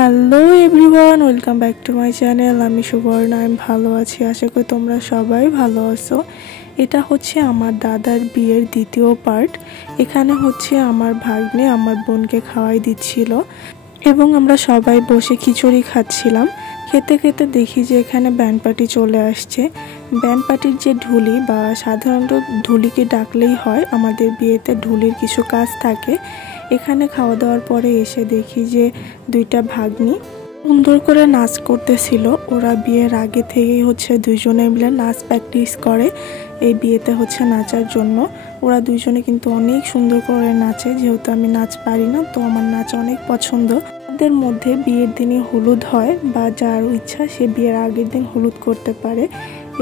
Hello everyone, welcome back to my channel. আমি সুবর্ণা, আমি ভালো আছি। আশা করি তোমরা সবাই ভালো আছো। এটা হচ্ছে আমার দাদার বিয়ের দ্বিতীয় পার্ট। এখানে হচ্ছে আমার ভাগ্নে আমার বোনকে খাওয়াই দিচ্ছিল এবং আমরা সবাই বসে খিচুড়ি খাচ্ছিলাম। খেতে খেতে দেখি যে এখানে ব্যান্ড পার্টি চলে আসছে। ব্যান্ড পার্টির যে ঢুলি বা সাধারণত ঢুলিকে ডাকলেই হয়, আমাদের বিয়েতে ঢুলির কিছু কাজ থাকে। এখানে খাওয়া দাওয়ার পরে এসে দেখি যে দুইটা ভাগ্নি সুন্দর করে নাচ করতেছিল। ওরা বিয়ের আগে থেকেই হচ্ছে দুইজনে মিলে নাচ প্র্যাকটিস করে এই বিয়েতে হচ্ছে নাচার জন্য। ওরা দুইজনে কিন্তু অনেক সুন্দর করে নাচে। যেহেতু আমি নাচ পারি না, তো আমার নাচ অনেক পছন্দ। ওদের মধ্যে বিয়ের দিনে হলুদ হয় বা যার ইচ্ছা সে বিয়ের আগের দিন হলুদ করতে পারে।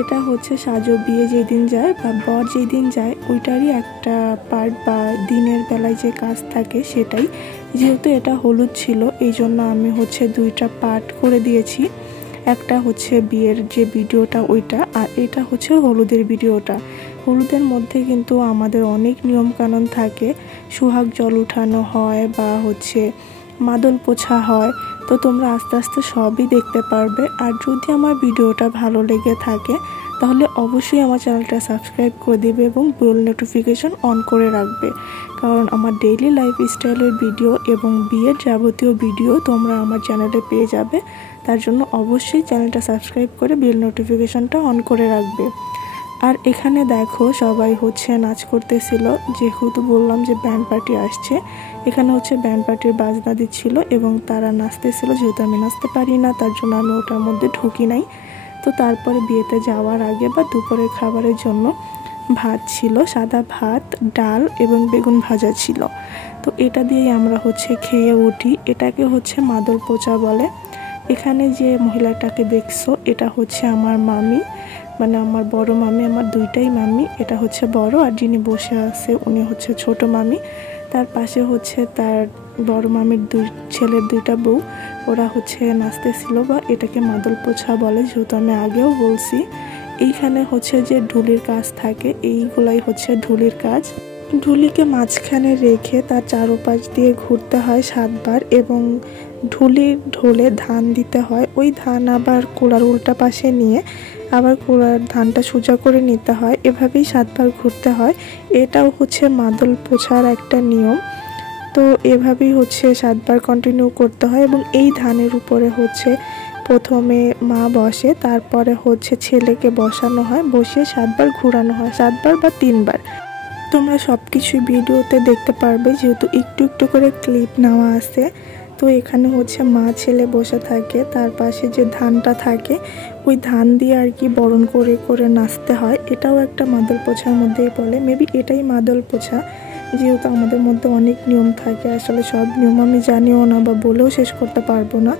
এটা হচ্ছে সাজো বিয়ে যেদিন যায় বা বর যেদিন যায় ওইটারই একটা পার্ট বা দিনের বেলায় যে কাজ থাকে সেটাই। যেহেতু এটা হলুদ ছিল এই জন্য আমি হচ্ছে দুইটা পার্ট করে দিয়েছি। একটা হচ্ছে বিয়ের যে ভিডিওটা ওইটা, আর এটা হচ্ছে হলুদের ভিডিওটা। হলুদের মধ্যে কিন্তু আমাদের অনেক নিয়মকানুন থাকে। সোহাগ জল উঠানো হয় বা হচ্ছে মাদল পোছা হয়। তো তোমরা আস্তে আস্তে সবই দেখতে পারবে। আর যদি আমার ভিডিওটা ভালো লেগে থাকে তাহলে অবশ্যই আমার চ্যানেলটা সাবস্ক্রাইব করে দিবে এবং বেল নোটিফিকেশন অন করে রাখবে, কারণ আমার ডেইলি লাইফস্টাইলের ভিডিও এবং বিয়ের যাবতীয় ভিডিও তোমরা আমার চ্যানেলে পেয়ে যাবে। তার জন্য অবশ্যই চ্যানেলটা সাবস্ক্রাইব করে বেল নোটিফিকেশনটা অন করে রাখবে। আর এখানে দেখো সবাই হচ্ছে নাচ করতেছিল। যেহেতু বললাম যে ব্যান্ড পার্টি আসছে, এখানে হচ্ছে ব্যান্ড পার্টির বাজনা দিচ্ছিল এবং তারা নাচতেছিল। যেহেতু আমি নাচতে পারি না তার জন্য আমি ওটার মধ্যে ঢুকি নাই। তো তারপরে বিয়েতে যাওয়ার আগে বা দুপুরের খাবারের জন্য ভাত ছিল, সাদা ভাত, ডাল এবং বেগুন ভাজা ছিল। তো এটা দিয়েই আমরা হচ্ছে খেয়ে উঠি। এটাকে হচ্ছে মাদল পোচা বলে। এখানে যে মহিলাটাকে দেখছো এটা হচ্ছে আমার মামি, মানে আমার বড় মামি। আমার দুইটাই মামি, এটা হচ্ছে বড় আর যিনি বসে আছে উনি হচ্ছে ছোট মামি। তার পাশে হচ্ছে তার বড় মামির ছেলের দুইটা বউ, ওরা হচ্ছে নাচতেছিল বা এটাকে মাদল পোছা বলে। যেহেতু আমি আগেও বলছি, এইখানে হচ্ছে যে ঢুলির কাজ থাকে, এইগুলাই হচ্ছে ঢুলির কাজ। ঢুলিকে মাঝখানে রেখে তার চারপাশ দিয়ে ঘুরতে হয় 7 বার এবং ঢুলির ঢোলে ধান দিতে হয়। ওই ধান আবার কুড়ার উল্টা পাশে নিয়ে আবার কুড়ার ধানটা সোজা করে নিতে হয়। এভাবেই 7 বার ঘুরতে হয়। এটাও হচ্ছে মাদল পোছার একটা নিয়ম। তো এভাবেই হচ্ছে 7 বার কন্টিনিউ করতে হয় এবং এই ধানের উপরে হচ্ছে প্রথমে মা বসে, তারপরে হচ্ছে ছেলেকে বসানো হয়, বসিয়ে 7 বার ঘোরানো হয়, 7 বার বা 3 বার। তোমরা সব কিছুই ভিডিওতে দেখতে পারবে যেহেতু একটু একটু করে ক্লিপ নেওয়া আছে। তো এখানে হচ্ছে মা ছেলে বসে থাকে, তার পাশে যে ধানটা থাকে ওই ধান দিয়ে আর কি বরণ করে করে নাচতে হয়। এটাও একটা মাদল পোছার মধ্যেই পড়ে, মেবি এটাই মাদল পোছা। যেহেতু আমাদের মধ্যে অনেক নিয়ম থাকে, আসলে সব নিয়ম আমি জানিও না বা বলেও শেষ করতে পারবো না।